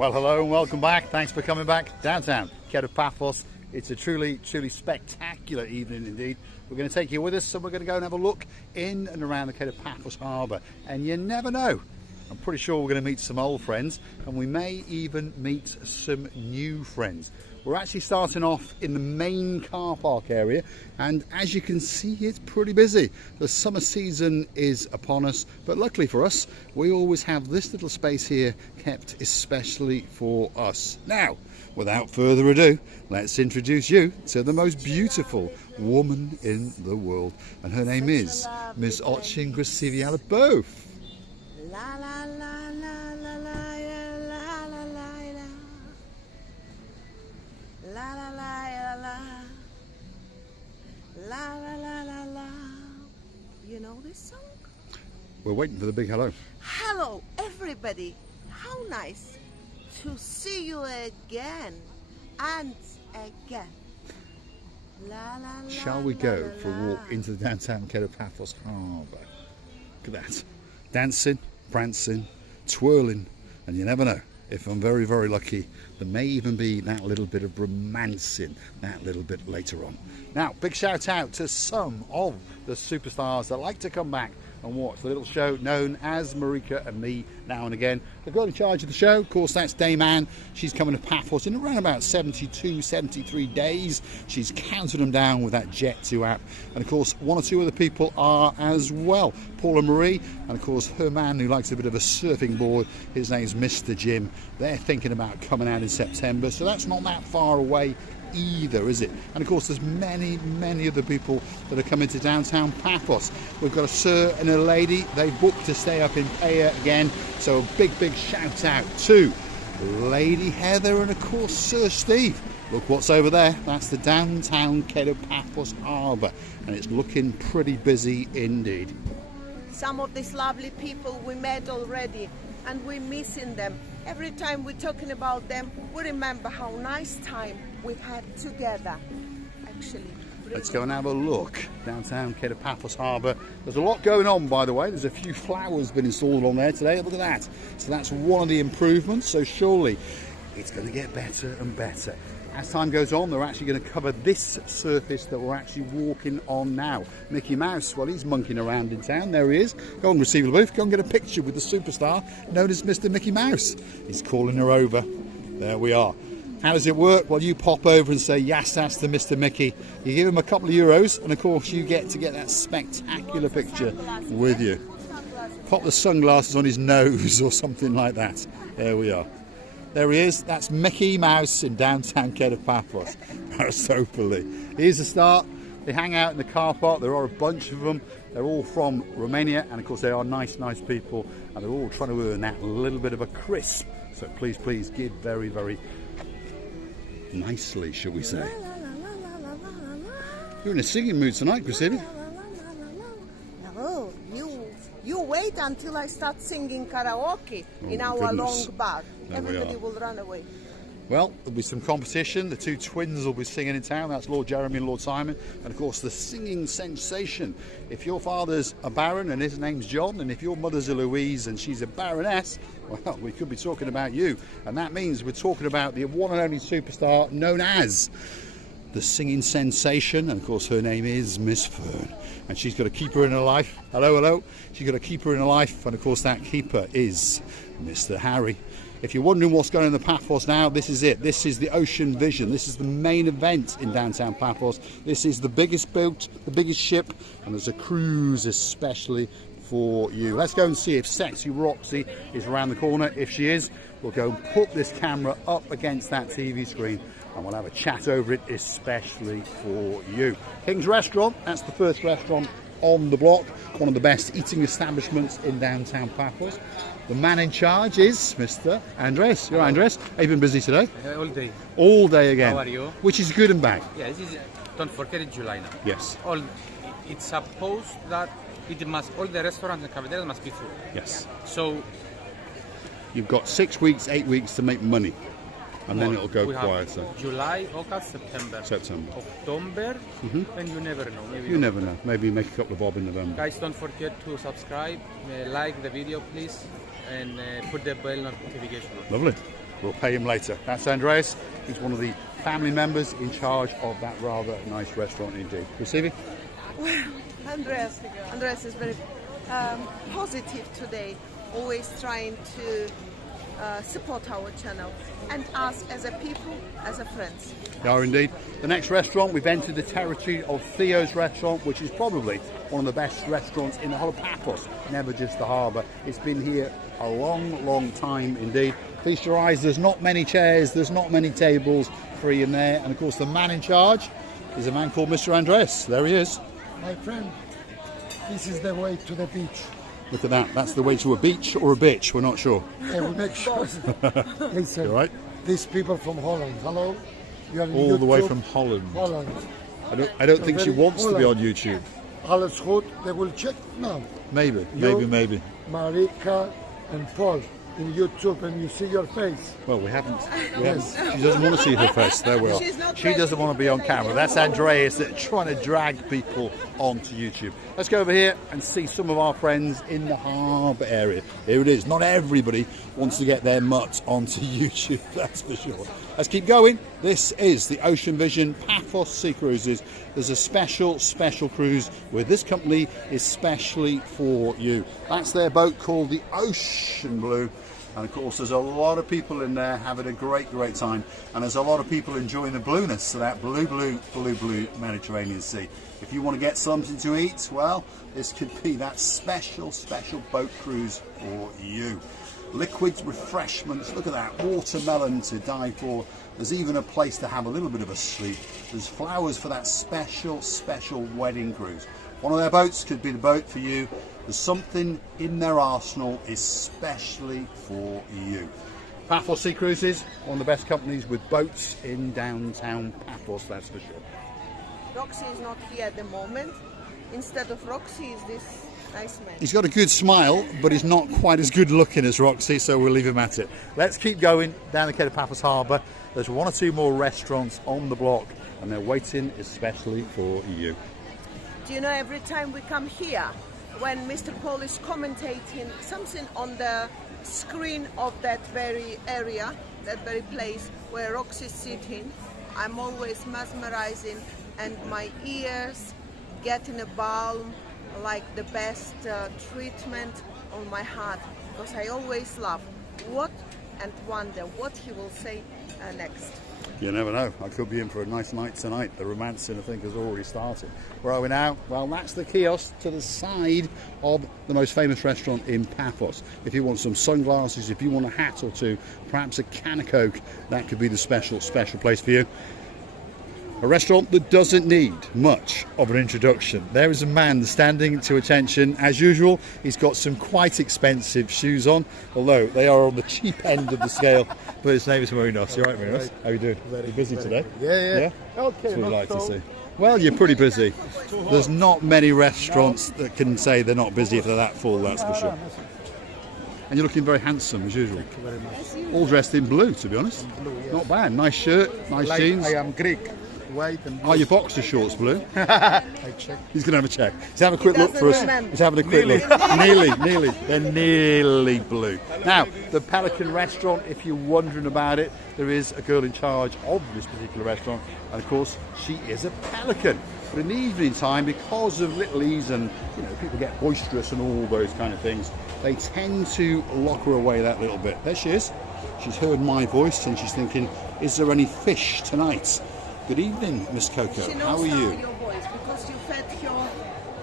Well, hello and welcome back. Thanks for coming back. Downtown Kato Paphos. It's a truly spectacular evening indeed. We're going to take you with us, so we're going to go and have a look in and around the Kato Paphos Harbour. And you never know, I'm pretty sure we're going to meet some old friends, and we may even meet some new friends. We're actually starting off in the main car park area, and as you can see, it's pretty busy. The summer season is upon us, but luckily for us, we always have this little space here kept especially for us. Now, without further ado, let's introduce you to the most beautiful woman in the world, and her name is Miss Ochin Grasiviala Both. La la la la la la la la la la la la la la la la. You know this song? We're waiting for the big hello. Hello everybody, how nice to see you again and again. La, la, la, Shall we go for a walk into the downtown Kato Paphos Harbour? Look at that. Dancing, prancing, twirling, and you never know. If I'm very, very lucky, there may even be that little bit of romancing that little bit later on. Now, big shout out to some of the superstars that like to come back and watch the little show known as Marika and Me now and again. The girl in charge of the show, of course, that's Dame Anne. She's coming to Paphos in around about 72, 73 days. She's counted them down with that Jet2 app. And of course, one or two other people are as well. Paula Marie, and of course, her man who likes a bit of a surfing board, his name's Mr. Jim. They're thinking about coming out in September, so that's not that far away either, is it? And of course, there's many other people that are coming to downtown Paphos. We've got a sir and a lady. They booked to stay up in Paya again, so a big shout out to Lady Heather and of course Sir Steve. Look what's over there. That's the downtown Kato Paphos Harbour, and it's looking pretty busy indeed. Some of these lovely people we met already, and we're missing them. Every time we're talking about them, we remember how nice time we've had together. Actually, let's go and have a look downtown Kato Paphos Harbour. There's a lot going on, by the way. There's a few flowers been installed on there today. Look at that. So that's one of the improvements. So surely it's going to get better and better. As time goes on, they're actually going to cover this surface that we're actually walking on now. Mickey Mouse, well, he's monkeying around in town. There he is. Go and receive the booth. Go and get a picture with the superstar known as Mr. Mickey Mouse. He's calling her over. There we are. How does it work? Well, you pop over and say, yes, that's the Mr. Mickey. You give him a couple of euros, and of course you get to get that spectacular picture with you. Pop the sunglasses on his nose or something like that. There we are. There he is. That's Mickey Mouse in downtown Kato Paphos. Hopefully. Here's the start. They hang out in the car park. There are a bunch of them. They're all from Romania, and of course they are nice people, and they're all trying to earn that little bit of a crisp. So please give very nicely, shall we say. You're in a singing mood tonight, Grasiviala. Oh, you wait until I start singing karaoke in our long bar. Everybody will run away. Well, there'll be some competition. The two twins will be singing in town. That's Lord Jeremy and Lord Simon. And of course, the singing sensation. If your father's a baron and his name's John, and if your mother's a Louise and she's a baroness, well, we could be talking about you. And that means we're talking about the one and only superstar known as the singing sensation. And of course, her name is Miss Fern. And she's got a keeper in her life. Hello. She's got a keeper in her life. And of course, that keeper is Mr. Harry. If you're wondering what's going on in the Paphos now, this is it. This is the Ocean Vision. This is the main event in downtown Paphos. This is the biggest boat, the biggest ship, and there's a cruise especially for you. Let's go and see if Sexy Roxy is around the corner. If she is, we'll go and put this camera up against that TV screen and we'll have a chat over it especially for you. King's Restaurant, that's the first restaurant on the block, one of the best eating establishments in downtown Paphos. The man in charge is Mr. Andres. You're Andres. Have you been busy today? All day. All day again. How are you? Which is good and bad. Yeah, this is, don't forget it's July now. Yes. It's supposed that all the restaurants and cafeterias must be full. Yes. So you've got 6 weeks, 8 weeks to make money. and then it'll go quieter. July, August, September. October, and you never know. Maybe you never know. Maybe make a couple of bob in November. Guys, don't forget to subscribe, like the video, please, and put the bell notification on. Lovely. We'll pay him later. That's Andreas. He's one of the family members in charge of that rather nice restaurant indeed. Receiving? Well, Andreas is very positive today, always trying to support our channel and us as a people, as a friends. They are indeed. The next restaurant, we've entered the territory of Theo's restaurant, which is probably one of the best restaurants in the whole of Paphos, never just the harbour. It's been here a long, long time indeed. Feast your eyes, there's not many chairs, there's not many tables free in there, and of course the man in charge is a man called Mr. Andreas. There he is. My friend, this is the way to the beach. Look at that, that's the way to a beach or a bitch, we're not sure. Yeah, we make sure. Listen, You all right? these people from Holland, hello? You are on All the way YouTube? from Holland. Holland. I don't think she very wants to be on Holland. YouTube. Alles goed, they will check now. Maybe. You, Marika and Paul in YouTube, and you see your face. Well, we haven't. She doesn't want to see her face. There we are. She's not She doesn't ready. want to be on camera. That's Andreas trying to drag people onto YouTube. Let's go over here and see some of our friends in the harbour area. Here it is. Not everybody wants to get their mutt onto YouTube, that's for sure. Let's keep going. This is the Ocean Vision Paphos Sea Cruises. There's a special cruise where this company is specially for you. That's their boat called the Ocean Blue. And of course there's a lot of people in there having a great time, and there's a lot of people enjoying the blueness of that blue Mediterranean Sea. If you want to get something to eat, well, this could be that special boat cruise for you. Liquid refreshments, look at that, watermelon to die for. There's even a place to have a little bit of a sleep. There's flowers for that special wedding cruise. One of their boats could be the boat for you. There's something in their arsenal especially for you. Paphos Sea Cruises, one of the best companies with boats in downtown Paphos, that's for sure. Roxy is not here at the moment. Instead of Roxy is this nice man. He's got a good smile, but he's not quite as good looking as Roxy, so we'll leave him at it. Let's keep going down the Kato Paphos Harbour. There's one or two more restaurants on the block, and they're waiting especially for you. Do you know, every time we come here, when Mr. Paul is commentating something on the screen of that very area, that very place where Roxy is sitting, I'm always mesmerizing, and my ears getting a balm, like the best treatment on my heart, because I always love what and wonder what he will say next. You never know, I could be in for a nice night tonight. The romancing, I think, has already started. Where are we now? Well, that's the kiosk to the side of the most famous restaurant in Paphos. If you want some sunglasses, if you want a hat or two, perhaps a can of Coke, that could be the special place for you. A restaurant that doesn't need much of an introduction. There is a man standing to attention. As usual, he's got some quite expensive shoes on, although they are on the cheap end of the scale. But his name is Marinos. You all right, Marinos? How are you doing? Are you busy today? Yeah. Okay, That's what we like to see. Well, you're pretty busy. There's not many restaurants that can say they're not busy if they're that full, that's for sure. And you're looking very handsome, as usual. Thank you very much. All dressed in blue, to be honest. Not bad. Nice shirt, nice jeans. I am Greek. White and blue. Are your boxer shorts blue? I check. He's going to have a check. He's having a quick look for us. remember. He's having a quick look. Nearly. They're nearly blue. Now, the Pelican restaurant, if you're wondering about it, there is a girl in charge of this particular restaurant. And of course, she is a pelican. But in the evening time, because of little ease and, you know, people get boisterous and all those kind of things, they tend to lock her away that little bit. There she is. She's heard my voice and she's thinking, is there any fish tonight? Good evening, Miss Coco. She knows How are you? your voice because you fed her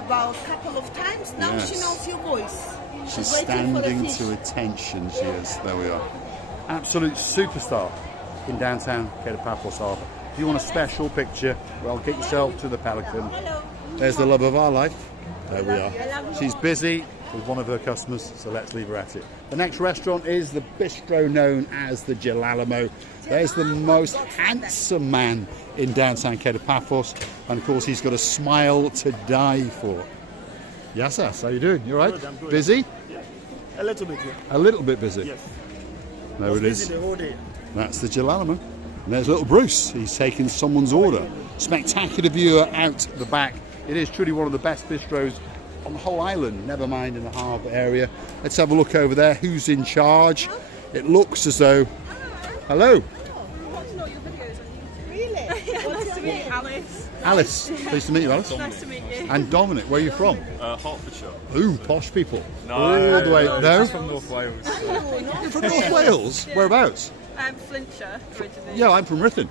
about a couple of times. Now Yes. she knows your voice. She's waiting for the standing fish. to attention, she is. There we are. Absolute superstar in downtown Kato Paphos Harbour. If you want a special picture, well, get yourself to the Pelican. There's the love of our life. There we are. She's busy with one of her customers, so let's leave her at it. The next restaurant is the bistro known as the Gelalamo. There's the most handsome man in downtown Kato Paphos, and of course he's got a smile to die for. Yassas, how you doing? You all right? Good, I'm good. Busy? A little bit, yeah. A little bit busy. Yes. There it Busy is. the whole day. That's the Gelalamo. And there's little Bruce. He's taking someone's order. Spectacular view out the back. It is truly one of the best bistros on the whole island, never mind in the harbour area. Let's have a look over there. Who's in charge? It looks as though Hello. Really? Nice to meet you, Alice. Alice. Pleased to meet you, Alice. Nice to meet you. And Dominic, where are you from? Hertfordshire. Ooh, posh people. No, All the way. No? Just from North Wales. You're from North Wales? Whereabouts? Flintshire originally. Yeah, I'm from Ruthin.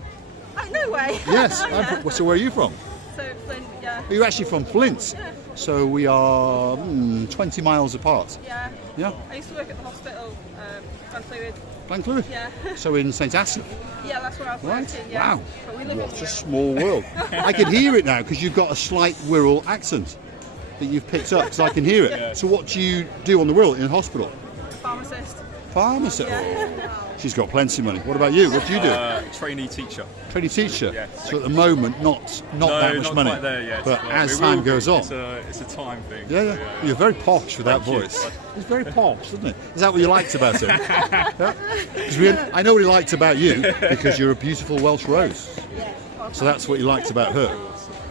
Oh, no way. Yes. Oh, yeah. So where are you from? So Flint, yeah. Are you actually from Flint? Yeah. So we are 20 miles apart. Yeah. Yeah. I used to work at the hospital, Glenfluid. Glenclwyd? Yeah. So in St Asaph? Yeah, that's where I was Right. working. Yeah. Wow. But we live What in a Wales. small world. I can hear it now because you've got a slight Wirral accent that you've picked up because I can hear it. Yeah. So what do you do on the Wirral in hospital? Pharmacist. Pharmacist. Yeah. She's got plenty of money. What about you? What do you do? Trainee teacher. Trainee teacher. Yeah. So at the moment, not No, that much not money. quite there yet. But as we time will be. goes on. It's a time thing. Yeah, so, yeah. You're very posh with that Thank you. voice. It's very posh, isn't it? Is that what you liked about it? Yeah? 'Cause I know what he liked about you because you're a beautiful Welsh rose. So that's what you liked about her.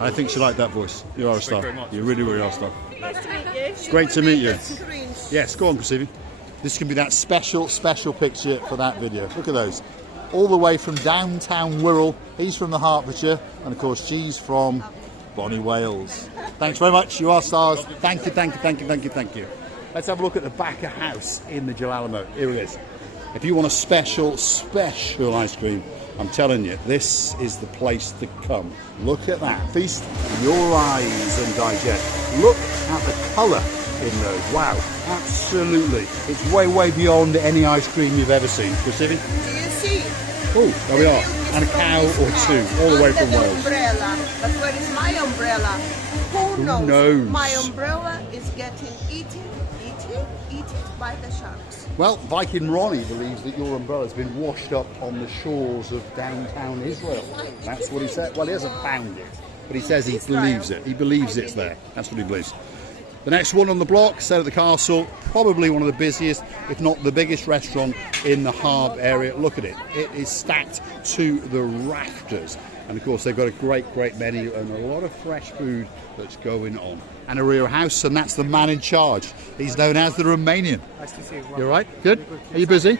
I think she liked that voice. You are a star. very much. You really, really are a star. Nice to meet you. It's great to meet you. Screens. Yes, go on, Chrissy. This can be that special picture for that video. Look at those. All the way from downtown Wirral. He's from the Hertfordshire. And of course, she's from Bonnie, Wales. Thanks very much. You are stars. Thank you, thank you, thank you, thank you, thank you. Let's have a look at the back of house in the Jalalamote. Here it is. If you want a special ice cream, I'm telling you, this is the place to come. Look at that. Feast your eyes and digest. Look at the colour in those. Wow, absolutely. It's way, way beyond any ice cream you've ever seen. Pacific? Do you see? Oh, there we are. And a cow or two, all the way from Under the Wales. umbrella. But where is my umbrella? Who knows? knows? My umbrella is getting eaten by the sharks. Well, Viking Ronnie believes that your umbrella's been washed up on the shores of downtown Israel. That's what he said. Well, he hasn't found it, but he says he believes it. He believes it's there. That's what he believes. The next one on the block, set at the castle, probably one of the busiest, if not the biggest restaurant in the Harbour area. Look at it. It is stacked to the rafters. And of course, they've got a great, great menu and a lot of fresh food that's going on. And a rear house, and that's the man in charge. He's known as the Romanian. Nice to see you. You all right? Good? Are you busy?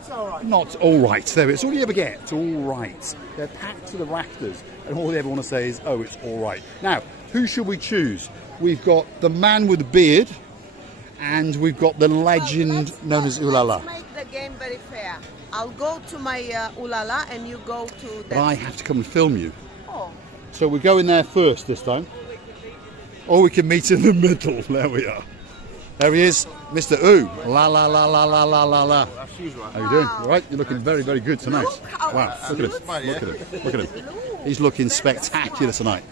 It's all right. Not all right. There, it's all you ever get. It's all right. They're packed to the rafters, and all they ever want to say is, oh, it's all right. Now, who should we choose? We've got the man with the beard, and we've got the legend known as Ulala. Let's make the game very fair. I'll go to my Ulala and you go to the... But I have to come and film you. Oh. So we're going there first this time. Or we can meet in the middle. There we are. There he is, Mr. Ooh. La la la la la la la la. How you doing? All right? You're looking very, very good tonight. Look how Wow, look at him. cute. Look at him. Look at him. He's looking spectacular tonight.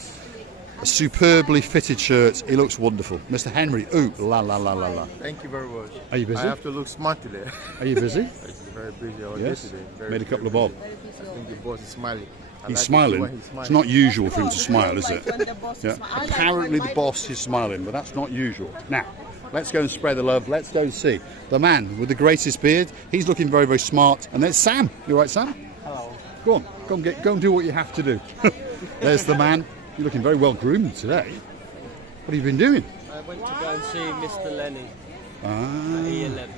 A superbly fitted shirt. He looks wonderful. Mr. Henry, ooh, la la la la la. Thank you very much. Are you busy? I have to look smart today. Are you busy? It's very busy all Yes. day today. Very, Made a couple of very bob. busy. I think the boss is smiling. I He's like it smiling. when he's smiling. It's not usual for him to smile, is it? Like when the boss is Yeah. smiling. I like Apparently when the my boss is smiling, but that's not usual. Now, let's go and spread the love. Let's go and see the man with the greatest beard. He's looking very, very smart. And there's Sam. You all right, Sam? Hello. Go on. Go and do what you have to do. There's the man. You're looking very well groomed today. What have you been doing? I went to go and see Mr. Lenny Ah, at E11.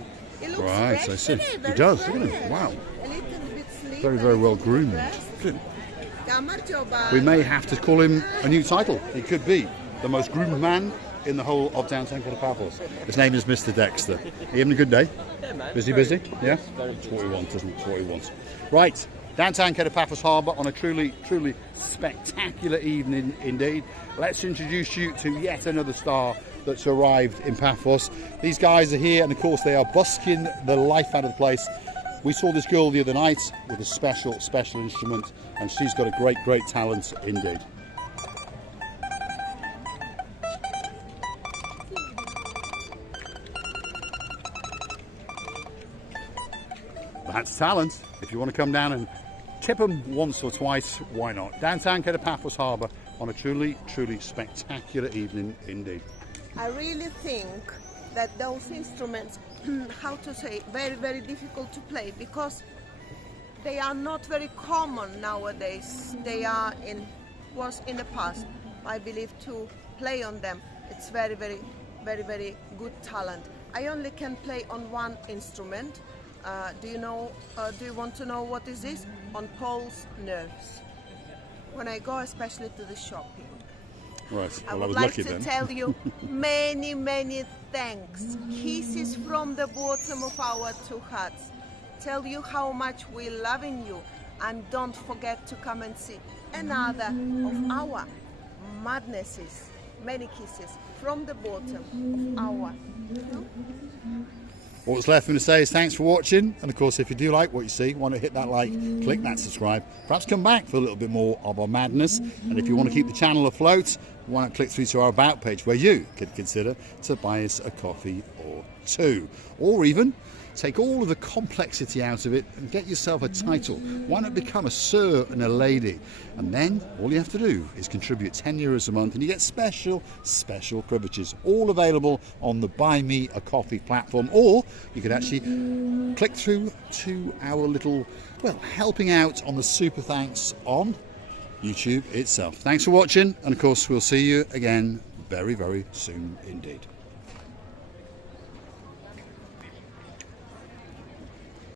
He looks right, fresh I see. today, He very does, fresh. doesn't he? Wow. A little bit sleep, Very, a very well little groomed. rest. Good. Kamar coba. We may have to call him a new title. He could be the most groomed man in the whole of downtown Paphos. His name is Mr. Dexter. Are you having a good day? Yeah, man. Busy? Yeah? That's what he wants, isn't it? That's what he wants. Right, downtown Paphos Harbour on a truly, truly spectacular evening indeed. Let's introduce you to yet another star that's arrived in Paphos. These guys are here, and of course they are busking the life out of the place. We saw this girl the other night with a special instrument, and she's got a great, great talent indeed. That's talent. If you want to come down and tip them once or twice, why not? Downtown Paphos Harbour on a truly, truly spectacular evening indeed. I really think that those instruments, how to say, very, very difficult to play because they are not very common nowadays. They are was in the past, I believe, to play on them. It's very, very, very, very good talent. I only can play on one instrument. Do you want to know what is this? On Paul's nerves. When I go especially to the shopping. Right, I well, I would was like lucky to then. tell you many, many thanks. Kisses from the bottom of our two hearts. Tell you how much we loving you, and don't forget to come and see another of our madnesses. Many kisses from the bottom of our. What's left for me to say is thanks for watching, and of course if you do like what you see, want to hit that like, click that subscribe, perhaps come back for a little bit more of our madness, and if you want to keep the channel afloat, why not click through to our about page where you could consider to buy us a coffee or two, or even take all of the complexity out of it and get yourself a title. Why not become a sir and a lady? And then all you have to do is contribute €10 a month and you get special privileges, all available on the Buy Me a Coffee platform. Or you could actually click through to our little, well, helping out on the super thanks on YouTube itself. Thanks for watching, and of course we'll see you again very, very soon indeed.